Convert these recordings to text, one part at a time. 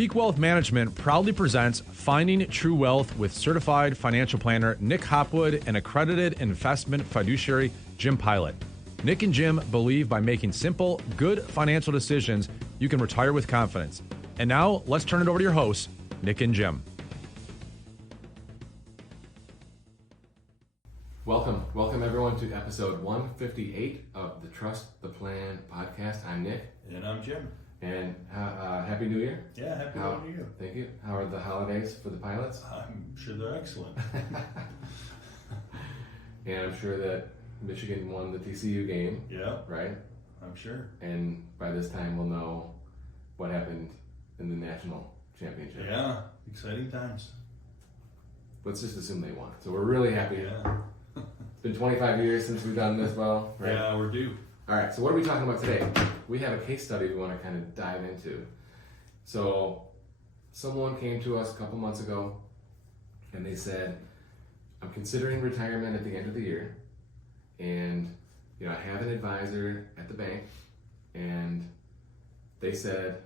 Peak Wealth Management proudly presents Finding True Wealth with certified financial planner Nick Hopwood and accredited investment fiduciary Jim Pilat. Nick and Jim believe by making simple, good financial decisions, you can retire with confidence. And now, let's turn it over to your hosts, Nick and Jim. Welcome everyone to episode 158 of the Trust the Plan podcast. I'm Nick. And I'm Jim. And Happy New Year. Yeah, Happy New Year. Thank you. How are the holidays for the pilots? I'm sure they're excellent. And I'm sure that Michigan won the TCU game. Yeah. Right? I'm sure. And by this time we'll know what happened in the national championship. Yeah, exciting times. Let's just assume they won. So we're really happy. Yeah. It's been 25 years since we've done this well, right? Yeah, we're due. All right, so what are we talking about today? We have a case study we want to kind of dive into. So someone came to us a couple months ago and they said, I'm considering retirement at the end of the year, and I have an advisor at the bank, and they said,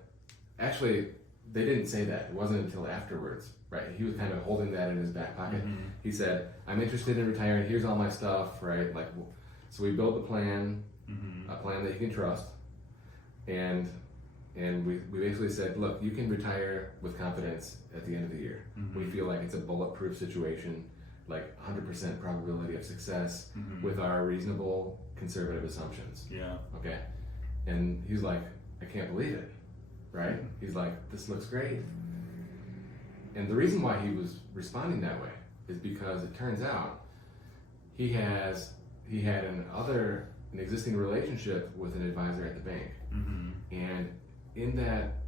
actually they didn't say that. It wasn't until afterwards, right? He was kind of holding that in his back pocket. Mm-hmm. He said, I'm interested in retiring, here's all my stuff, right? So we built the plan, a plan that you can trust, and we basically said, look, you can retire with confidence at the end of the year. We feel like it's a bulletproof situation, like 100% probability of success with our reasonable conservative assumptions. Yeah. Okay. And he's like, I can't believe it, right? He's like, this looks great. And the reason why he was responding that way is because it turns out he had an existing relationship with an advisor at the bank. And in that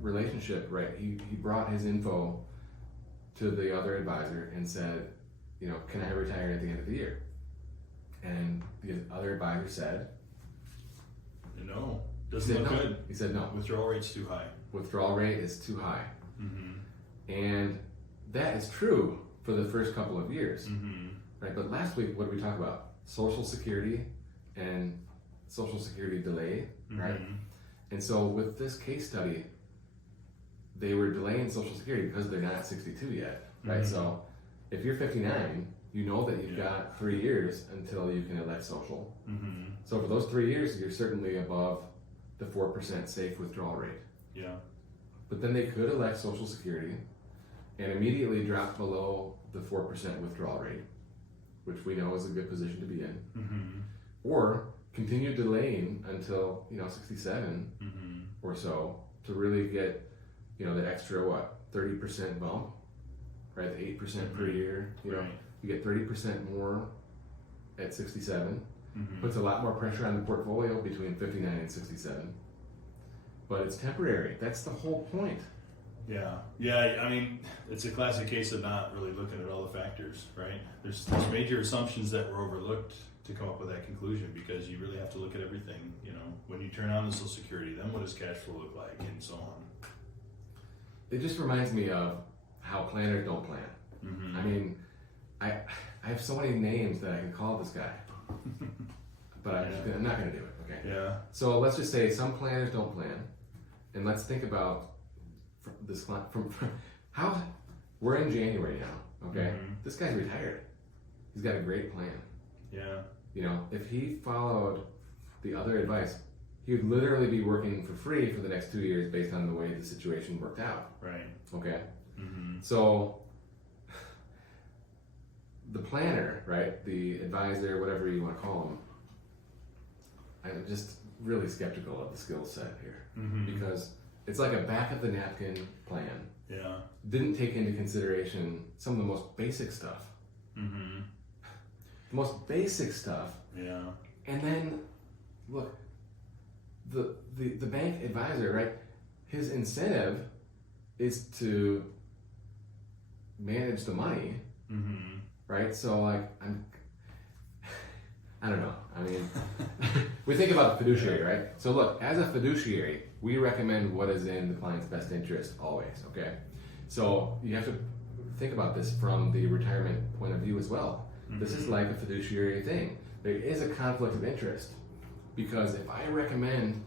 relationship, right, he brought his info to the other advisor and said, can I retire at the end of the year? And the other advisor said, no, doesn't look good. He said no. Withdrawal rate's too high. Withdrawal rate is too high. And that is true for the first couple of years, right? But last week, what did we talk about? Social Security and Social Security delay, right? And so with this case study, they were delaying Social Security because they're not 62 yet, right? So if you're 59, you know that you've got 3 years until you can elect Social. So for those 3 years, you're certainly above the 4% safe withdrawal rate. Yeah. But then they could elect Social Security and immediately drop below the 4% withdrawal rate, which we know is a good position to be in, or continue delaying until 67 or so to really get the extra 30% bump, right? The 8% per year. You get 30% more at 67. Puts a lot more pressure on the portfolio between 59 and 67. But it's temporary. That's the whole point. Yeah. I mean, it's a classic case of not really looking at all the factors, right? There's major assumptions that were overlooked to come up with that conclusion, because you really have to look at everything. When you turn on the Social Security, then what does cash flow look like, and so on. It just reminds me of how planners don't plan. I mean, I have so many names that I can call this guy, but I'm not going to do it. Okay. Yeah. So let's just say some planners don't plan, and let's think about this from how we're in January now. Okay. This guy's retired. He's got a great plan. Yeah. If he followed the other advice, he would literally be working for free for the next 2 years based on the way the situation worked out. Right. Okay. So the planner, right, the advisor, whatever you want to call him, I'm just really skeptical of the skill set here, because it's like a back of the napkin plan. Yeah. Didn't take into consideration some of the most basic stuff. The most basic stuff. Yeah. And then, look, the bank advisor, right, his incentive is to manage the money, right? So I don't know. I mean, we think about the fiduciary, right? So look, as a fiduciary, we recommend what is in the client's best interest always, okay? So you have to think about this from the retirement point of view as well. This is like a fiduciary thing. There is a conflict of interest, because if I recommend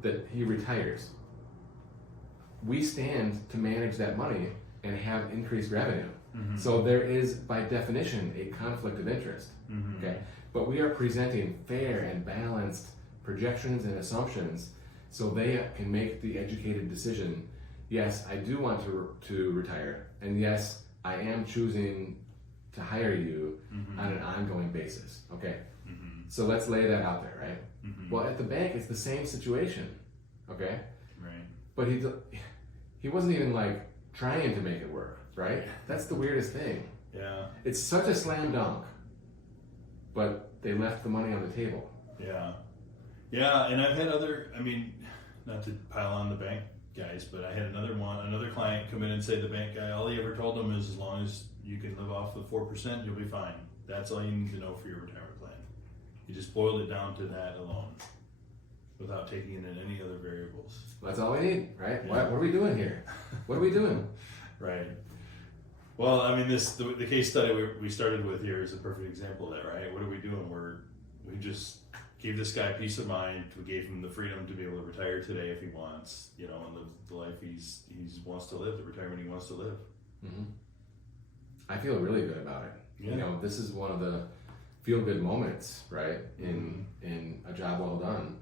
that he retires, we stand to manage that money and have increased revenue. Mm-hmm. So there is, by definition, a conflict of interest. Mm-hmm. Okay, but we are presenting fair and balanced projections and assumptions, so they can make the educated decision. Yes, I do want to retire, and yes, I am choosing to hire you on an ongoing basis. Okay, so let's lay that out there, right? Well, at the bank, it's the same situation. Okay, Right. but he wasn't even like trying to make it work, right? That's the weirdest thing. Yeah. It's such a slam dunk, but they left the money on the table. Yeah. Yeah, and I've had not to pile on the bank guys, but I had another client come in and say the bank guy, all he ever told them is as long as you can live off the 4%, you'll be fine. That's all you need to know for your retirement plan. He just boiled it down to that alone without taking in any other variables. That's all we need, right? Yeah. What are we doing here? What are we doing? Right. Well, the case study we started with here is a perfect example of that, right? What are we doing? We just gave this guy peace of mind. We gave him the freedom to be able to retire today if he wants, and live the life he wants to live, the retirement he wants to live. Mm-hmm. I feel really good about it. Yeah. This is one of the feel-good moments, right? In a job well done,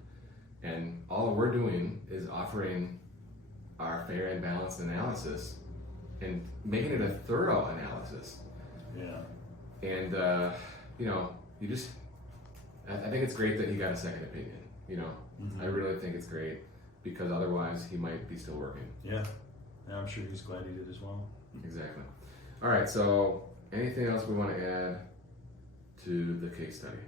and all we're doing is offering our fair and balanced analysis and making it a thorough analysis. Yeah. And I think it's great that he got a second opinion. I really think it's great, because otherwise he might be still working. Yeah. I'm sure he's glad he did as well. Exactly. All right, so anything else we want to add to the case study?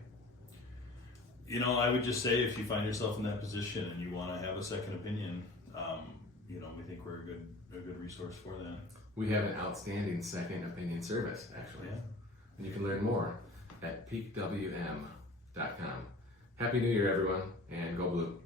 I would just say, if you find yourself in that position and you want to have a second opinion, we think we're a good resource for that. We have an outstanding second opinion service, actually. Yeah. And you can learn more at peakwm.com. Happy New Year, everyone, and go blue.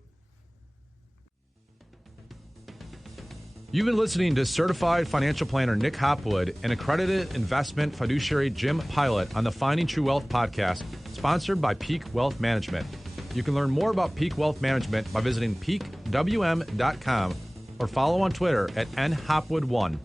You've been listening to certified financial planner Nick Hopwood and accredited investment fiduciary Jim Pilat on the Finding True Wealth podcast, sponsored by Peak Wealth Management. You can learn more about Peak Wealth Management by visiting peakwm.com or follow on Twitter at nhopwood1.